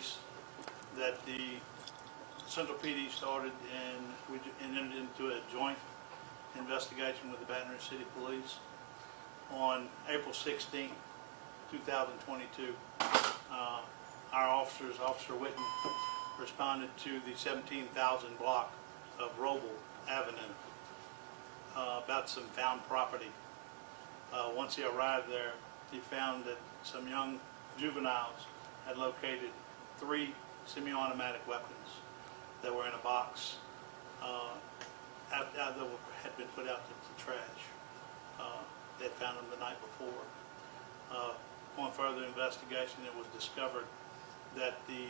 case that the Central PD started, and we entered into a joint investigation with the Baton Rouge City Police on April 16, 2022. Our officers, Officer Whitten, responded to the 17,000 block of Roble Avenue about some found property. Once he arrived there, he found that some young juveniles had located 3 semi-automatic weapons that were in a box that had been put out to trash. They had found them the night before. Upon further investigation, it was discovered that the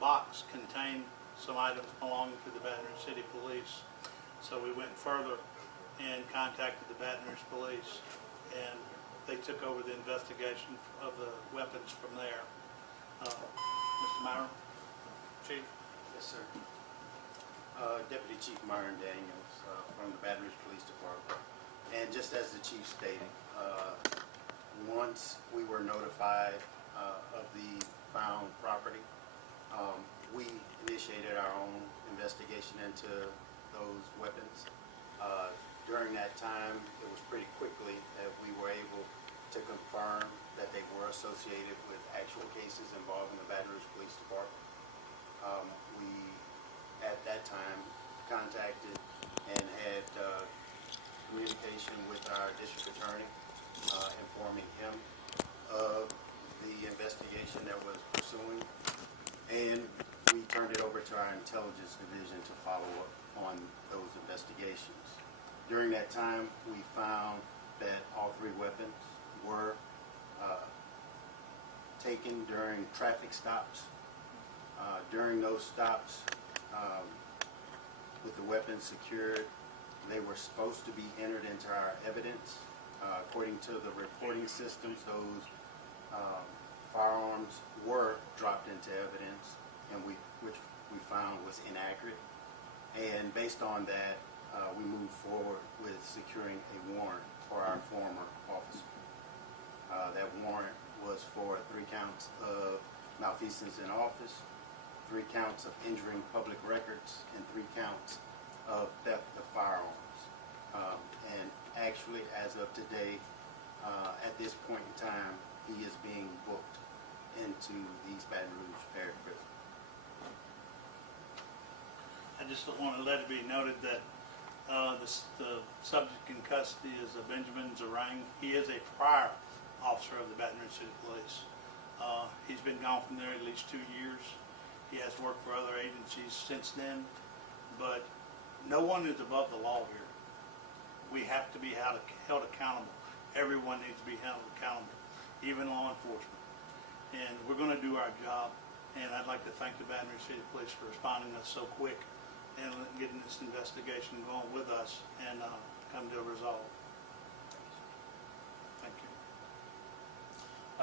box contained some items belonging to the Baton Rouge City Police. So we went further and contacted the Baton Rouge Police, and they took over the investigation of the weapons from there. Mr. Meyer? Chief? Yes, sir. Deputy Chief Myron Daniels from the Baton Rouge Police Department. And just as the chief stated, once we were notified of the found property, we initiated our own investigation into those weapons. During that time, it was pretty quickly that we were able to confirm that they were associated with actual cases involving the Baton Rouge Police Department. We, at that time, contacted and had communication with our district attorney, informing him of the investigation that was pursuing, and we turned it over to our intelligence division to follow up on those investigations. During that time, we found that all 3 weapons were taken during traffic stops. During those stops, with the weapons secured, they were supposed to be entered into our evidence. According to the reporting systems, those firearms were dropped into evidence, and which we found was inaccurate. And based on that, we moved forward with securing a warrant for our former officer. That warrant was for 3 counts of malfeasance in office, 3 counts of injuring public records, and 3 counts of theft of firearms. And actually, as of today, at this point in time, he is being booked into the East Baton Rouge Parish Prison. I just want to let it be noted that the subject in custody is Benjamin Zarang. He is a prior officer of the Baton Rouge City Police. He's been gone from there at least 2 years. He has worked for other agencies since then, but no one is above the law here. We have to be held accountable. Everyone needs to be held accountable, even law enforcement. And we're going to do our job, and I'd like to thank the Baton Rouge City Police for responding to us so quick and getting this investigation going with us and come to a resolve. Thank you.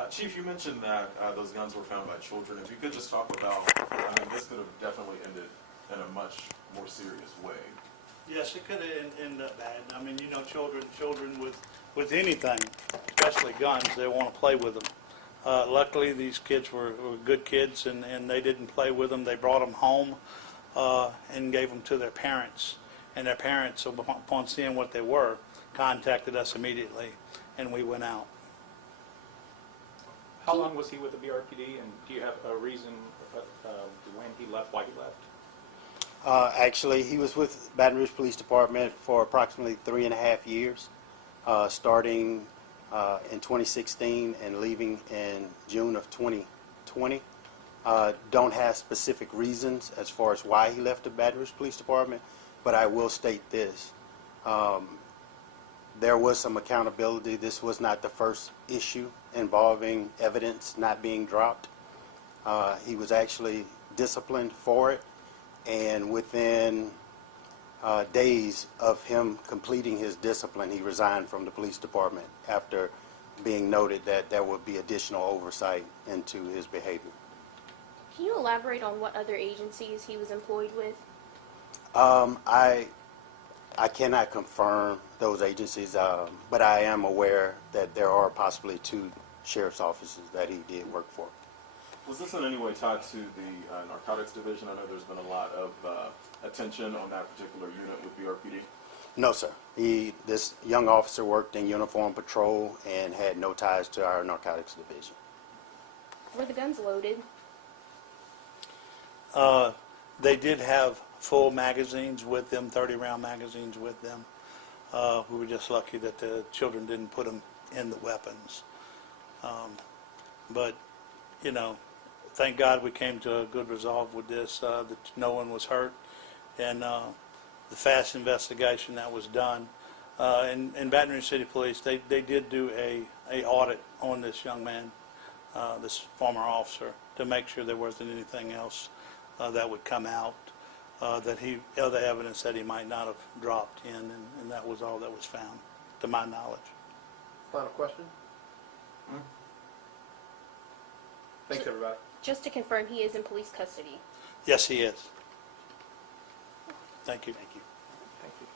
Chief, you mentioned that those guns were found by children. If you could just talk about, I mean, this could have definitely ended in a much more serious way. Yes, it could have ended up bad. I mean, you know, children with anything, especially guns, they want to play with them. Luckily, these kids were good kids, and they didn't play with them. They brought them home and gave them to their parents. And their parents, upon seeing what they were, contacted us immediately, and we went out. How long was he with the BRPD, and do you have a reason when he left, why he left? Actually, he was with Baton Rouge Police Department for approximately 3.5 years, starting in 2016 and leaving in June of 2020. Don't have specific reasons as far as why he left the Baton Rouge Police Department, but I will state this. There was some accountability. This was not the first issue involving evidence not being dropped. He was actually disciplined for it, and within days of him completing his discipline, he resigned from the police department after being noted that there would be additional oversight into his behavior. Can you elaborate on what other agencies he was employed with? I cannot confirm those agencies, but I am aware that there are possibly 2 sheriff's offices that he did work for. Was this in any way tied to the narcotics division? I know there's been a lot of attention on that particular unit with BRPD. No, sir. This young officer worked in uniform patrol and had no ties to our narcotics division. Were the guns loaded? They did have full magazines with them, 30-round magazines with them. We were just lucky that the children didn't put them in the weapons. But, you know, thank God we came to a good resolve with this, that no one was hurt. And the fast investigation that was done. In Baton Rouge City Police, they did do a audit on this young man, this former officer, to make sure there wasn't anything else that would come out, other evidence that he might not have dropped in, and that was all that was found, to my knowledge. Final question? Thanks, everybody. Just to confirm, he is in police custody. Yes, he is. Thank you. Thank you. Thank you.